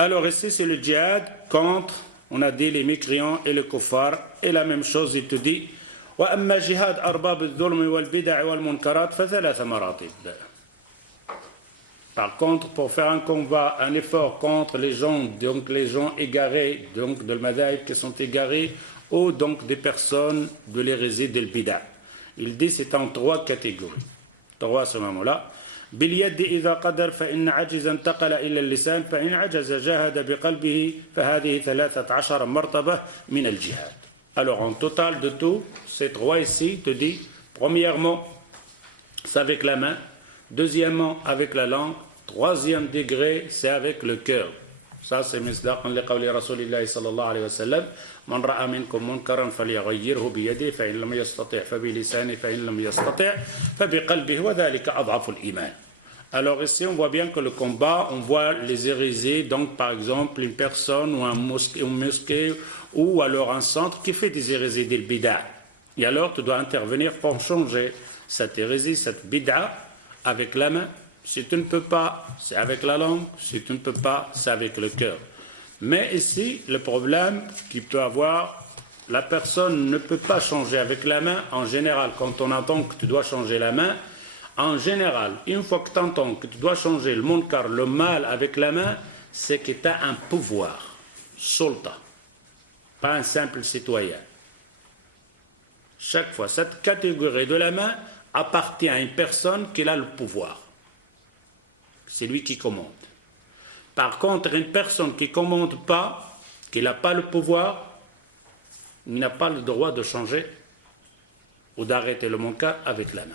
Alors ici, c'est le djihad contre, on a dit, les mécréants et le kuffar. Et la même chose, il te dit وأما جهاد أرباب الظلم والبدع والمنكرات فثلاث مراتب. Par contre, pour faire un combat, un effort contre les gens, donc les gens égarés, donc de l'madhaïb qui sont égarés, ou donc des personnes de l'hérésie del bida. Il dit c'est en trois catégories. Trois à ce moment-là. باليد إذا قدر فإن عجز انتقل إلى اللسان فإن عجز جاهد بقلبه فهذه 13 مرتبة من الجهاد. Alors en total de tout, ces trois ici te dit, premièrement, c'est avec la main, deuxièmement avec la langue, troisième degré, c'est avec le cœur. Ça c'est مصداقا لقول رسول الله صلى الله عليه وسلم من رأى منكم منكرا فليغيره بيده فإن لم يستطع فبلسانه فإن لم يستطع فبقلبه وذلك أضعف الإيمان. Alors ici on voit bien que le combat, on voit les hérésies, donc par exemple une personne ou un mosquée ou alors un centre qui fait des hérésies del bid'a. Et alors tu dois intervenir pour changer cette hérésie, cette bid'a avec la main. Si tu ne peux pas, c'est avec la langue. Si tu ne peux pas, c'est avec le cœur. Mais ici, le problème qu'il peut avoir, la personne ne peut pas changer avec la main. En général, quand on entend que tu dois changer la main, en général, une fois que tu entends que tu dois changer le munkar, le mal avec la main, c'est que tu as un pouvoir, sultan, pas un simple citoyen. Chaque fois, cette catégorie de la main appartient à une personne qui a le pouvoir. C'est lui qui commande. Par contre, une personne qui ne commande pas, qui n'a pas le pouvoir, il n'a pas le droit de changer ou d'arrêter le munkar avec la main.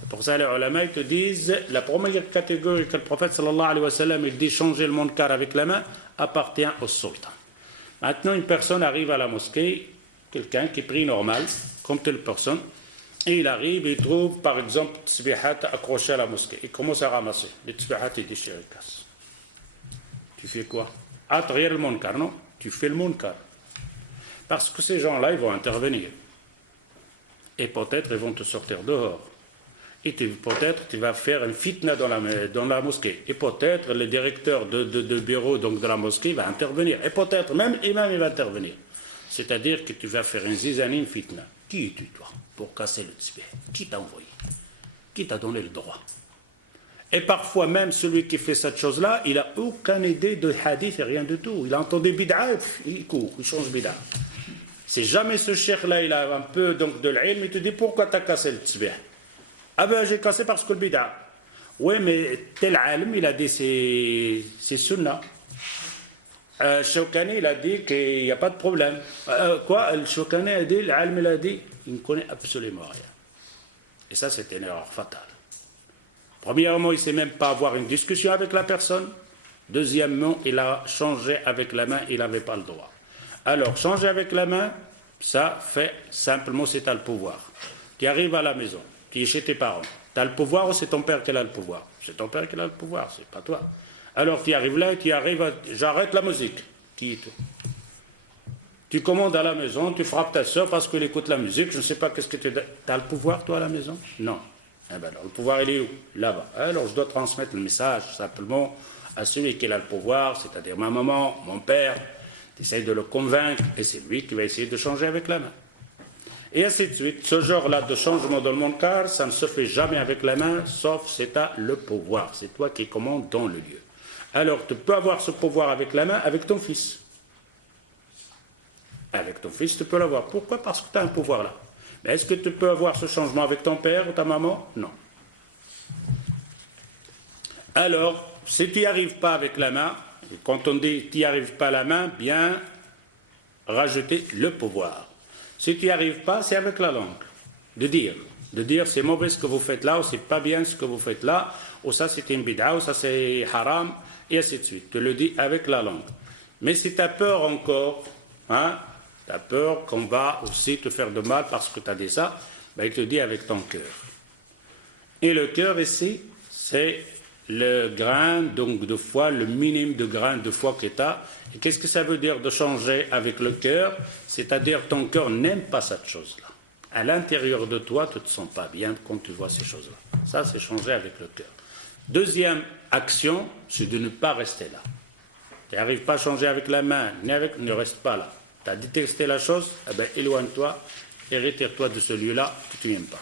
C'est pour ça que les ulama te disent, la première catégorie que le prophète sallallahu alayhi wa sallam il dit changer le munkar avec la main appartient au sultan. Maintenant, une personne arrive à la mosquée, quelqu'un qui prie normal, comme telle personne, et il arrive, il trouve par exemple tsbihat accroché à la mosquée. Il commence à ramasser. Les tsbihat, il déchire, il casse. Tu fais quoi? Attraire le munkar, non? Tu fais le munkar. Parce que ces gens-là, ils vont intervenir. Et peut-être ils vont te sortir dehors. Et peut-être tu vas faire une fitna dans la mosquée. Et peut-être le directeur de bureau donc de la mosquée va intervenir. Et peut-être même l'imam il va intervenir. C'est-à-dire que tu vas faire une zizanie, une fitna. Qui es-tu, toi, pour casser le tzbih? Qui t'a envoyé? Qui t'a donné le droit? Et parfois même celui qui fait cette chose-là, il n'a aucune idée de hadith et rien du tout. Il a entendu bid'a, il court, il change bid'a. C'est jamais ce cheikh-là, il a un peu donc de l'ilm, il te dit pourquoi tu as cassé le tzbih? Ah ben j'ai cassé parce que le bid'a. Oui, mais tel alim, il a dit c'est sunnah. Shawkani, il a dit qu'il n'y a pas de problème. Quoi? Le Shawkani a dit, l'alim, il a dit, il ne connaît absolument rien. Et ça, c'est une erreur fatale. Premièrement, il ne sait même pas avoir une discussion avec la personne. Deuxièmement, il a changé avec la main, il n'avait pas le droit. Alors, changer avec la main, ça fait simplement si tu as le pouvoir. Tu arrives à la maison, tu es chez tes parents. Tu as le pouvoir ou c'est ton père qui a le pouvoir? C'est ton père qui a le pouvoir, c'est pas toi. Alors tu arrives là et tu arrives à... J'arrête la musique. Tu commandes à la maison, tu frappes ta soeur parce qu'elle écoute la musique, je ne sais pas qu'est-ce que tu as le pouvoir toi à la maison? Non. Eh bien alors, le pouvoir il est où? Là-bas. Alors je dois transmettre le message simplement à celui qui a le pouvoir, c'est-à-dire ma maman, mon père. Tu essayes de le convaincre et c'est lui qui va essayer de changer avec la main. Et ainsi de suite. Ce genre-là de changement dans le munkar, ça ne se fait jamais avec la main, sauf si tu as le pouvoir. C'est toi qui commandes dans le lieu. Alors, tu peux avoir ce pouvoir avec la main, avec ton fils. Avec ton fils, tu peux l'avoir. Pourquoi? Parce que tu as un pouvoir là. Mais est-ce que tu peux avoir ce changement avec ton père ou ta maman? Non. Alors, si tu n'y arrives pas avec la main, quand on dit tu n'y arrives pas à la main, bien rajouter le pouvoir. Si tu n'y arrives pas, c'est avec la langue. De dire c'est mauvais ce que vous faites là, ou c'est pas bien ce que vous faites là, ou ça c'est une bid'a, ou ça c'est haram, et ainsi de suite. Tu le dis avec la langue. Mais si tu as peur encore, hein, tu as peur qu'on va aussi te faire de mal parce que tu as dit ça, ben, il te dit avec ton cœur. Et le cœur ici, c'est le grain donc, de foi, le minimum de grain de foi que tu as. Et qu'est-ce que ça veut dire de changer avec le cœur? C'est-à-dire ton cœur n'aime pas cette chose-là. À l'intérieur de toi, tu ne te sens pas bien quand tu vois ces choses-là. Ça, c'est changer avec le cœur. Deuxième action, c'est de ne pas rester là. et n'arrive pas à changer avec la main, ne reste pas là. Tu as détesté la chose, eh bien, éloigne-toi et retire-toi de ce lieu-là que tu n'aimes pas.